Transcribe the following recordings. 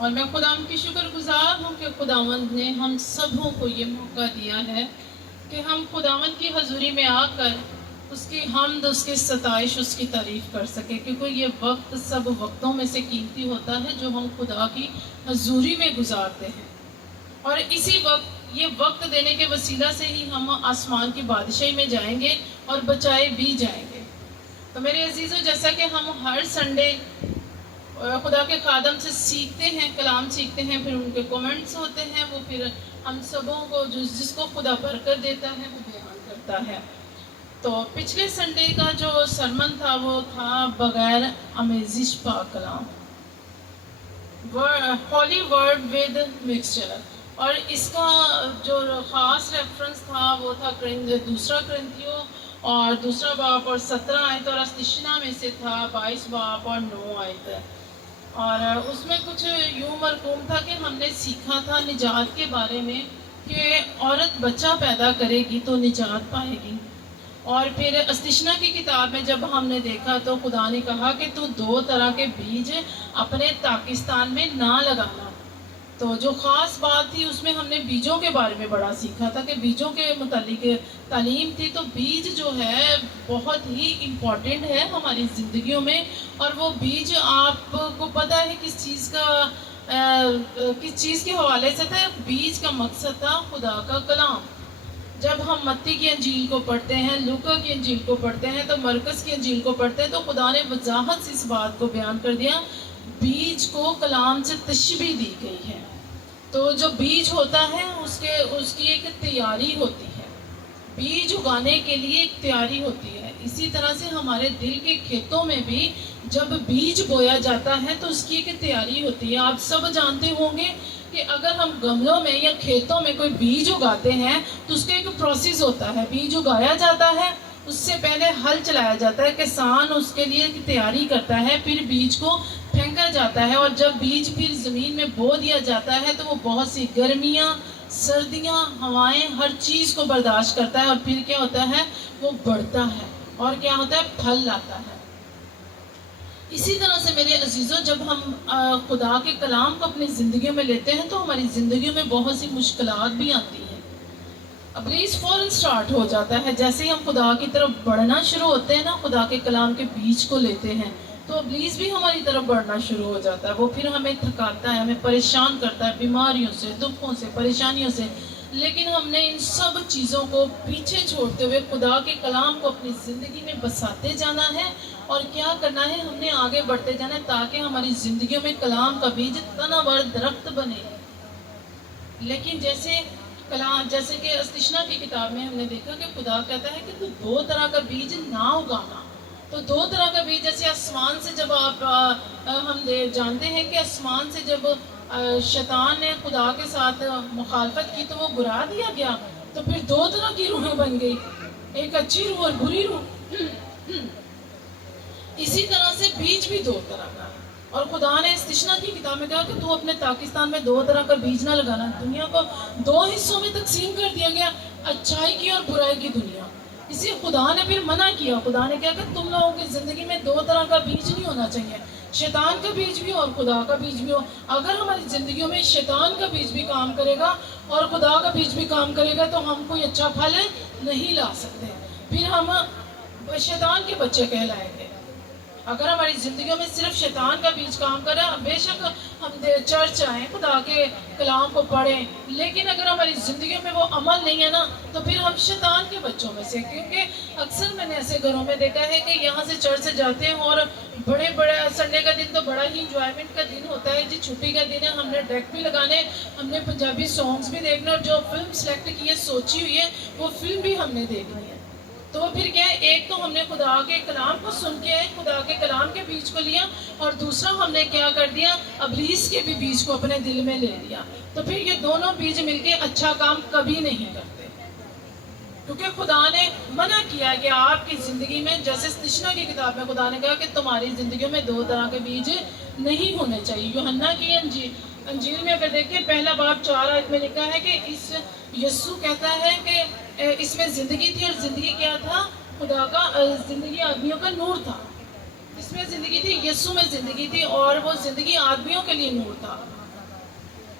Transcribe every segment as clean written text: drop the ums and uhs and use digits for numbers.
اور میں خداوند کی شکر گزار ہوں کہ خداوند نے ہم سبوں کو یہ موقع دیا ہے کہ ہم خداوند کی حضوری میں آ کر اس کی حمد، اس کی ستائش، اس کی تعریف کر سکے، کیونکہ یہ وقت سب وقتوں میں سے قیمتی ہوتا ہے جو ہم خدا کی حضوری میں گزارتے ہیں، اور اسی وقت یہ وقت دینے کے وسیلہ سے ہی ہم آسمان کی بادشاہی میں جائیں گے اور بچائے بھی جائیں گے۔ تو میرے عزیزو، جیسا کہ ہم ہر سنڈے خدا کے خادم سے سیکھتے ہیں، کلام سیکھتے ہیں، پھر ان کے کومنٹس ہوتے ہیں، وہ پھر ہم سبوں کو جس کو خدا برکت دیتا ہے وہ بیان کرتا ہے۔ تو پچھلے سنڈے کا جو سرمن تھا وہ تھا بغیر آمیزش پاک کلام، ہولی ورڈ ود مکسچر، اور اس کا جو خاص ریفرنس تھا وہ تھا دوسرا کرنتھیوں اور 2 باب اور 17 آیت، اور استشنا میں سے تھا 22 باب اور 9 آیت، اور اس میں کچھ یوں مرقوم تھا کہ ہم نے سیکھا تھا نجات کے بارے میں کہ عورت بچہ پیدا کرے گی تو نجات پائے گی، اور پھر استشنا کی کتاب میں جب ہم نے دیکھا تو خدا نے کہا کہ تو 2 طرح کے بیج اپنے پاکستان میں نہ لگانا۔ تو جو خاص بات تھی اس میں ہم نے بیجوں کے بارے میں بڑا سیکھا تھا کہ بیجوں کے متعلق تعلیم تھی، تو بیج جو ہے بہت ہی امپورٹنٹ ہے ہماری زندگیوں میں، اور وہ بیج آپ کو پتہ ہے کس چیز کے حوالے سے تھا؟ بیج کا مقصد تھا خدا کا کلام۔ جب ہم متی کی انجیل کو پڑھتے ہیں، لوکا کی انجیل کو پڑھتے ہیں، تو مرکز کی انجیل کو پڑھتے ہیں، تو خدا نے وضاحت سے اس بات کو بیان کر دیا، بیج کو کلام سے تشبیہ دی گئی ہے۔ تو جو بیج ہوتا ہے اس کی ایک تیاری ہوتی ہے، بیج اگانے کے لیے ایک تیاری ہوتی ہے۔ اسی طرح سے ہمارے دل کے کھیتوں میں بھی جب بیج بویا جاتا ہے تو اس کی ایک تیاری ہوتی ہے۔ آپ سب جانتے ہوں گے کہ اگر ہم گملوں میں یا کھیتوں میں کوئی بیج اگاتے ہیں تو اس کا ایک پروسیس ہوتا ہے، بیج اگایا جاتا ہے، اس سے پہلے ہل چلایا جاتا ہے، کسان اس کے لیے تیاری کرتا ہے، پھر بیج کو پھینکا جاتا ہے، اور جب بیج پھر زمین میں بو دیا جاتا ہے تو وہ بہت سی گرمیاں، سردیاں، ہوائیں، ہر چیز کو برداشت کرتا ہے، اور پھر کیا ہوتا ہے؟ وہ بڑھتا ہے، اور کیا ہوتا ہے؟ پھل لاتا ہے۔ اسی طرح سے میرے عزیزوں، جب ہم خدا کے کلام کو اپنی زندگیوں میں لیتے ہیں تو ہماری زندگیوں میں بہت سی مشکلات بھی آتی ہیں۔ ابلیس فوراً سٹارٹ ہو جاتا ہے، جیسے ہی ہم خدا کی طرف بڑھنا شروع ہوتے ہیں نا، خدا کے کلام کے بیج کو لیتے ہیں، تو ابلیس بھی ہماری طرف بڑھنا شروع ہو جاتا ہے۔ وہ پھر ہمیں تھکاتا ہے، ہمیں پریشان کرتا ہے، بیماریوں سے، دکھوں سے، پریشانیوں سے، لیکن ہم نے ان سب چیزوں کو پیچھے چھوڑتے ہوئے خدا کے کلام کو اپنی زندگی میں بساتے جانا ہے، اور کیا کرنا ہے؟ ہم نے آگے بڑھتے جانا ہے تاکہ ہماری زندگیوں میں کلام کا بیج تناور درخت بنے۔ لیکن جیسے کہ استشنا کی کتاب میں ہم نے دیکھا کہ خدا کہتا ہے کہ تو 2 طرح کا بیج نہ اگانا۔ تو 2 طرح کا بیج، جیسے آسمان سے جب ہم جانتے ہیں کہ آسمان سے جب شیطان نے خدا کے ساتھ مخالفت کی تو وہ گرا دیا گیا، تو پھر 2 طرح کی روحیں بن گئی، ایک اچھی روح اور بری روح۔ اسی طرح سے بیج بھی 2 طرح کا ہے، اور خدا نے استشنا کی کتاب میں کہا کہ تو اپنے پاکستان میں 2 طرح کا بیج نہ لگانا۔ دنیا کو 2 حصوں میں تقسیم کر دیا گیا، اچھائی کی اور برائی کی دنیا۔ اسی خدا نے پھر منع کیا، خدا نے کہا کہ تم لوگوں کی زندگی میں 2 طرح کا بیج نہیں ہونا چاہیے، شیطان کا بیج بھی اور خدا کا بیج بھی ہو۔ اگر ہماری زندگیوں میں شیطان کا بیج بھی کام کرے گا اور خدا کا بیج بھی کام کرے گا تو ہم کوئی اچھا پھل نہیں لا سکتے، پھر ہم شیطان کے بچے کہلائیں گے۔ اگر ہماری زندگیوں میں صرف شیطان کا بیج کام کرے، بے شک ہم چرچ آئیں، خدا کے کلام کو پڑھیں، لیکن اگر ہماری زندگیوں میں وہ عمل نہیں ہے نا تو پھر ہم شیطان کے بچوں میں سے، کیونکہ اکثر میں نے ایسے گھروں میں دیکھا ہے کہ یہاں سے چرچ سے جاتے ہیں اور بڑے سنڈے کا دن تو بڑا ہی انجوائمنٹ کا دن ہوتا ہے، جی چھٹی کا دن ہے، ہم نے ڈیک بھی لگانے، ہم نے پنجابی سانگز بھی دیکھنے، اور جو فلم سلیکٹ کی ہے، سوچی ہوئی ہے، وہ فلم بھی ہم نے دیکھنی ہے۔ تو پھر کیا ہے؟ ایک تو ہم نے خدا کے کلام کو سن کے خدا کے کلام کے بیج کو لیا، اور دوسرا ہم نے کیا کر دیا؟ ابلیس کے بھی بیج کو اپنے دل میں لے لیا۔ تو پھر یہ دونوں بیج مل کے اچھا کام کبھی نہیں کرتے، کیونکہ خدا نے منع کیا کہ آپ کی زندگی میں، جیسے استشنا کی کتاب میں خدا نے کہا کہ تمہاری زندگیوں میں 2 طرح کے بیج نہیں ہونے چاہیے۔ یوحنا کی انجیل میں اگر دیکھیں 1 باب 4 آیت میں لکھا ہے کہ یسوع کہتا ہے کہ اس میں زندگی تھی، اور زندگی کیا تھا؟ خدا کا، زندگی آدمیوں کا نور تھا۔ اس میں زندگی تھی، یسوع میں زندگی تھی، اور وہ زندگی آدمیوں کے لیے نور تھا۔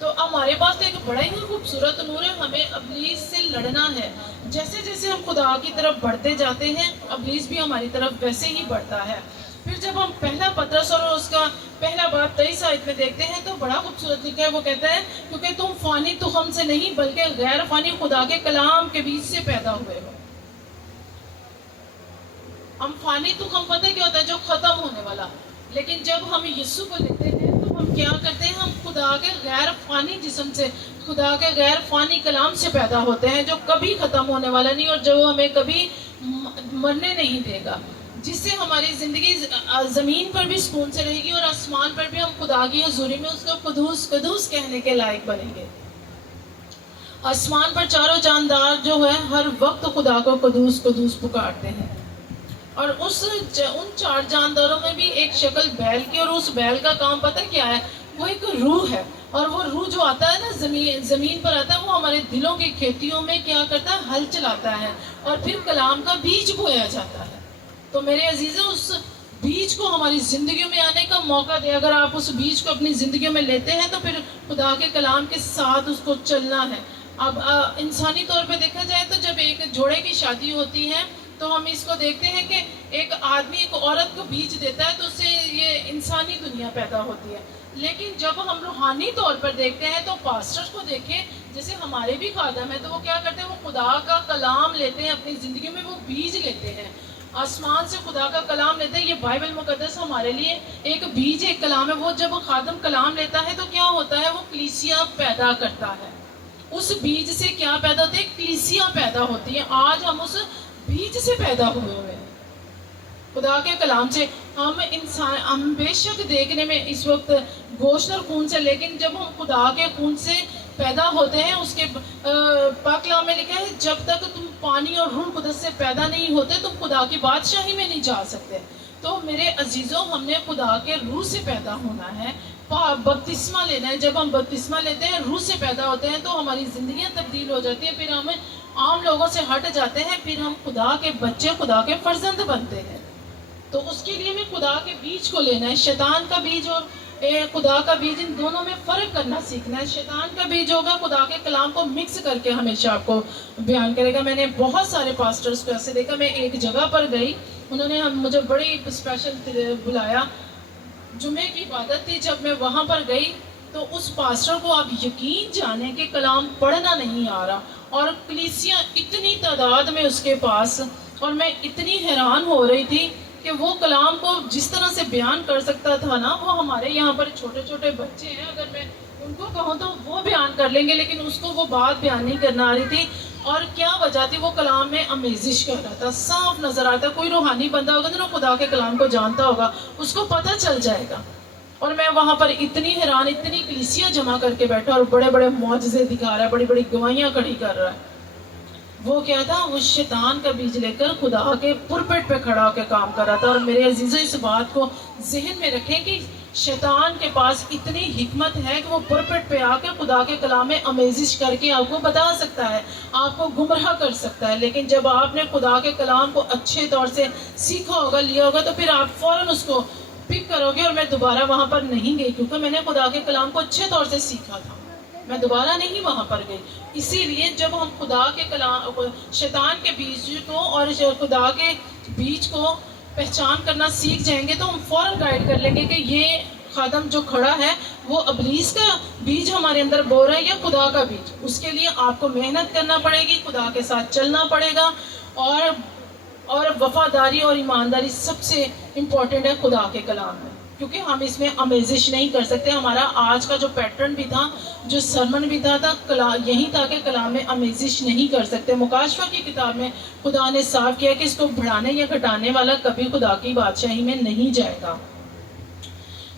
تو ہمارے پاس تو ایک بڑا ہی خوبصورت نور ہے، ہمیں ابلیس سے لڑنا ہے۔ جیسے جیسے ہم خدا کی طرف بڑھتے جاتے ہیں، ابلیس بھی ہماری طرف ویسے ہی بڑھتا ہے۔ پھر جب ہم پہلا پطرس اور اس کا پہلا باب 23 آیت میں دیکھتے ہیں تو بڑا خوبصورت لکھا ہے، وہ کہتا ہے کیونکہ تم فانی تخم سے نہیں بلکہ غیر فانی خدا کے کلام کے بیچ سے پیدا ہوئے ہو۔ ہم فانی تخم پتہ کیا ہوتا ہے؟ جو ختم ہونے والا۔ لیکن جب ہم یسوع کو لیتے ہیں تو ہم کیا کرتے ہیں؟ ہم خدا کے غیر فانی جسم سے، خدا کے غیر فانی کلام سے پیدا ہوتے ہیں، جو کبھی ختم ہونے والا نہیں اور جو ہمیں کبھی مرنے نہیں دے گا، جس سے ہماری زندگی زمین پر بھی سکون سے رہے گی اور آسمان پر بھی ہم خدا کی حضوری میں اس کو قدوس قدوس کہنے کے لائق بنیں گے۔ آسمان پر چاروں جاندار جو ہے ہر وقت خدا کو قدوس قدوس پکارتے ہیں، اور ان چار جانداروں میں بھی ایک شکل بیل کی، اور اس بیل کا کام پتہ کیا ہے؟ وہ ایک روح ہے، اور وہ روح جو آتا ہے نا زمین پر آتا ہے، وہ ہمارے دلوں کی کھیتیوں میں کیا کرتا ہے؟ ہل چلاتا ہے، اور پھر کلام کا بیج بویا جاتا ہے۔ تو میرے عزیزوں، اس بیج کو ہماری زندگیوں میں آنے کا موقع دے۔ اگر آپ اس بیج کو اپنی زندگیوں میں لیتے ہیں تو پھر خدا کے کلام کے ساتھ اس کو چلنا ہے۔ اب انسانی طور پہ دیکھا جائے تو جب ایک جوڑے کی شادی ہوتی ہے تو ہم اس کو دیکھتے ہیں کہ ایک آدمی ایک عورت کو بیج دیتا ہے تو اس سے یہ انسانی دنیا پیدا ہوتی ہے۔ لیکن جب ہم روحانی طور پر دیکھتے ہیں تو پاسٹرز کو دیکھیں، جیسے ہمارے بھی خادم ہیں، تو وہ کیا کرتے ہیں؟ وہ خدا کا کلام لیتے ہیں اپنی زندگی میں، وہ بیج لیتے ہیں، آسمان سے خدا کا کلام لیتے ہیں۔ یہ بائبل مقدس ہمارے لیے ایک بیج، ایک کلام ہے۔ وہ جب خادم کلام لیتا ہے تو کیا ہوتا ہے؟ وہ کلیسیا پیدا کرتا ہے۔ اس بیج سے کیا پیدا ہوتا ہے؟ کلیسیا پیدا ہوتی ہے۔ آج ہم اس بیج سے پیدا ہوئے ہوئے ہیں، خدا کے کلام سے۔ ہم بے شک دیکھنے میں اس وقت گوشت اور خون سے، لیکن جب ہم خدا کے خون سے پیدا ہوتے ہیں، اس کے پاک کلام میں لکھا ہے جب تک تم پانی اور روح القدس سے پیدا نہیں ہوتے تم خدا کی بادشاہی میں نہیں جا سکتے۔ تو میرے عزیزوں، ہم نے خدا کے روح سے پیدا ہونا ہے، بپتسمہ لینا ہے۔ جب ہم بپتسمہ لیتے ہیں، روح سے پیدا ہوتے ہیں، تو ہماری زندگیاں تبدیل ہو جاتی ہیں، پھر ہم عام لوگوں سے ہٹ جاتے ہیں، پھر ہم خدا کے بچے، خدا کے فرزند بنتے ہیں۔ تو اس کے لیے میں خدا کے بیج کو لینا ہے۔ شیطان کا بیج اور خدا کا بیج، ان دونوں میں فرق کرنا سیکھنا ہے۔ شیطان کا بیج ہوگا خدا کے کلام کو مکس کر کے ہمیشہ آپ کو بیان کرے گا۔ میں نے بہت سارے پاسٹرز کو ایسے دیکھا۔ میں ایک جگہ پر گئی، انہوں نے مجھے بڑی اسپیشل بلایا، جمعے کی عبادت تھی۔ جب میں وہاں پر گئی تو اس پاسٹر کو آپ یقین جانیں کہ کلام پڑھنا نہیں آ رہا، اور کلیسیاں اتنی تعداد میں اس کے پاس، اور میں اتنی حیران ہو رہی تھی کہ وہ کلام کو جس طرح سے بیان کر سکتا تھا نا، وہ ہمارے یہاں پر چھوٹے چھوٹے بچے ہیں، اگر میں ان کو کہوں تو وہ بیان کر لیں گے، لیکن اس کو وہ بات بیان نہیں کرنا آ رہی تھی۔ اور کیا وجہ تھی؟ وہ کلام میں آمیزش کر رہا تھا، صاف نظر آتا۔ کوئی روحانی بندہ ہوگا جو خدا کے کلام کو جانتا ہوگا، اس کو پتہ چل جائے گا۔ اور میں وہاں پر اتنی حیران، اتنی کلیسیاں جمع کر کے بیٹھا، اور بڑے بڑے معجزے دکھا رہا ہے، بڑی بڑی گواہیاں کھڑی کر رہا ہے۔ وہ کیا تھا؟ وہ شیطان کا بیج لے کر خدا کے پرپٹ پہ کھڑا ہو کے کام کر رہا تھا۔ اور میرے عزیزوں، اس بات کو ذہن میں رکھیں کہ شیطان کے پاس اتنی حکمت ہے کہ وہ پرپٹ پہ آ کے خدا کے کلام میں آمیزش کر کے آپ کو بتا سکتا ہے، آپ کو گمراہ کر سکتا ہے۔ لیکن جب آپ نے خدا کے کلام کو اچھے طور سے سیکھا ہوگا، لیا ہوگا، تو پھر آپ فوراً اس کو پک کرو گے۔ اور میں دوبارہ وہاں پر نہیں گئی، کیونکہ میں نے خدا کے کلام کو اچھے طور سے سیکھا تھا، میں دوبارہ نہیں وہاں پر گئی۔ اسی لیے جب ہم خدا کے کلام، شیطان کے بیج کو اور خدا کے بیج کو پہچان کرنا سیکھ جائیں گے، تو ہم فوراً گائیڈ کر لیں گے کہ یہ خادم جو کھڑا ہے وہ ابلیس کا بیج ہمارے اندر بو رہا ہے یا خدا کا بیج۔ اس کے لیے آپ کو محنت کرنا پڑے گی، خدا کے ساتھ چلنا پڑے گا، اور وفاداری اور ایمانداری سب سے امپورٹنٹ ہے خدا کے کلام میں، کیونکہ ہم اس میں آمیزش نہیں کر سکتے۔ ہمارا آج کا جو پیٹرن بھی تھا، جو سرمن بھی تھا یہی تھا کہ کلام میں آمیزش نہیں کر سکتے۔ مکاشفہ کی کتاب میں خدا نے صاف کیا کہ اس کو بڑھانے یا گھٹانے والا کبھی خدا کی بادشاہی میں نہیں جائے گا۔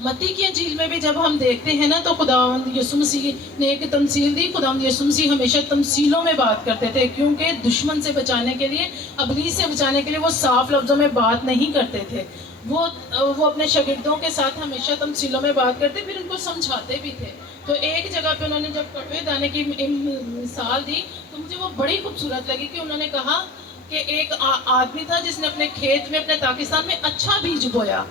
متی کی انجیل میں بھی جب ہم دیکھتے ہیں نا، تو خداوند یسوع مسیح نے ایک تمثیل دی۔ خداوند یسوع مسیح ہمیشہ تمثیلوں میں بات کرتے تھے، کیونکہ دشمن سے بچانے کے لیے، ابلیس سے بچانے کے لیے وہ صاف لفظوں میں بات نہیں کرتے تھے۔ وہ اپنے شاگردوں کے ساتھ ہمیشہ تمثیلوں میں بات کرتے، پھر ان کو سمجھاتے بھی تھے۔ تو ایک جگہ پہ انہوں نے جب کڑوے دانے کی مثال دی تو مجھے وہ بڑی خوبصورت لگی، کہ انہوں نے کہا کہ ایک آدمی تھا جس نے اپنے کھیت میں، اپنے پاکستان میں اچھا بیج بویا،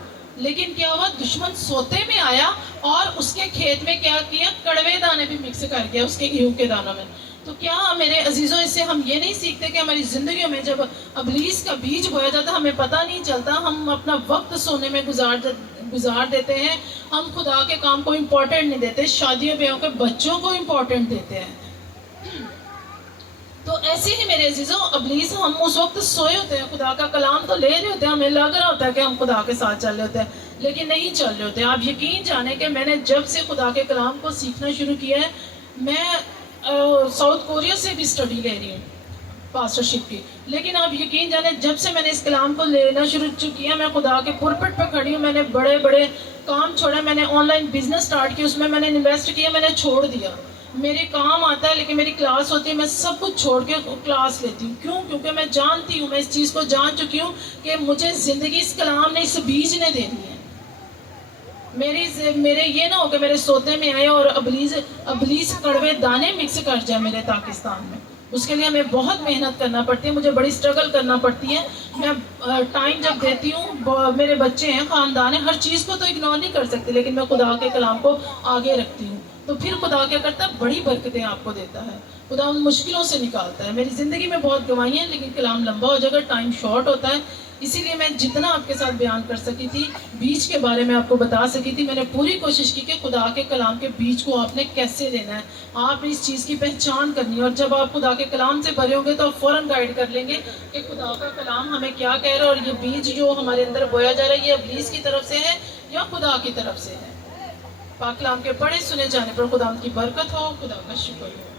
لیکن کیا ہوا, دشمن سوتے میں آیا اور اس کے کھیت میں کیا کیا, کڑوے دانے بھی مکس کر گیا اس کے گیہوں کے دانوں میں. تو کیا میرے عزیزوں اس سے ہم یہ نہیں سیکھتے کہ ہماری زندگیوں میں جب ابلیس کا بیج بویا جاتا ہمیں پتہ نہیں چلتا, ہم اپنا وقت سونے میں گزار دیتے ہیں, ہم خدا کے کام کو امپورٹنٹ نہیں دیتے, شادیوں بیاہوں کے بچوں کو امپورٹنٹ دیتے ہیں. تو ایسے ہی میرے عزیزوں ابلیس, ہم اس وقت سوئے ہوتے ہیں, خدا کا کلام تو لے رہے ہوتے ہیں, ہمیں لگ رہا ہوتا ہے کہ ہم خدا کے ساتھ چل رہے ہوتے ہیں, لیکن نہیں چل رہے ہوتے. آپ یقین جانیں کہ میں نے جب سے خدا کے کلام کو سیکھنا شروع کیا ہے, میں ساؤتھ کوریا سے بھی اسٹڈی لے رہی ہوں پاسٹرشپ کی, لیکن آپ یقین جانیں جب سے میں نے اس کلام کو لینا شروع کیا, میں خدا کے پرپٹ پہ کھڑی ہوں, میں نے بڑے بڑے کام چھوڑے, میں نے آن لائن بزنس سٹارٹ کیا, اس میں نے انویسٹ کیا, میں نے چھوڑ دیا. میرے کام آتا ہے لیکن میری کلاس ہوتی ہے, میں سب کچھ چھوڑ کے کلاس لیتی ہوں. کیوں؟ کیونکہ میں جانتی ہوں, میں اس چیز کو جان چکی ہوں کہ مجھے زندگی اس کلام نے, اس بیج نے دینی ہے. میرے یہ نہ ہو کہ میرے سوتے میں آئے اور ابلیس کڑوے دانے مکس کر جائے میرے پاکستان میں. اس کے لیے ہمیں بہت محنت کرنا پڑتی ہے, مجھے بڑی سٹرگل کرنا پڑتی ہے. میں ٹائم جب دیتی ہوں, میرے بچے ہیں, خاندان ہے, ہر چیز کو تو اگنور نہیں کر سکتے, لیکن میں خدا کے کلام کو آگے رکھتی ہوں. تو پھر خدا کیا کرتا ہے, بڑی برکتیں آپ کو دیتا ہے, خدا ان مشکلوں سے نکالتا ہے. میری زندگی میں بہت گواہیاں ہیں, لیکن کلام لمبا ہو جائے گا, ٹائم شارٹ ہوتا ہے, اسی لیے میں جتنا آپ کے ساتھ بیان کر سکی تھی, بیج کے بارے میں آپ کو بتا سکی تھی, میں نے پوری کوشش کی کہ خدا کے کلام کے بیج کو آپ نے کیسے لینا ہے, آپ نے اس چیز کی پہچان کرنی ہے. اور جب آپ خدا کے کلام سے بھرے ہوں گے تو آپ فوراً گائیڈ کر لیں گے کہ خدا کا کلام ہمیں کیا کہہ رہا ہے, اور یہ بیج جو ہمارے اندر بویا جا رہا ہے, یہ ابلیس کی طرف سے ہے یا خدا کی طرف سے ہے. پاک کلام کے پڑھے سنے جانے پر خدا ان کی برکت ہو. خدا کا شکر ہو.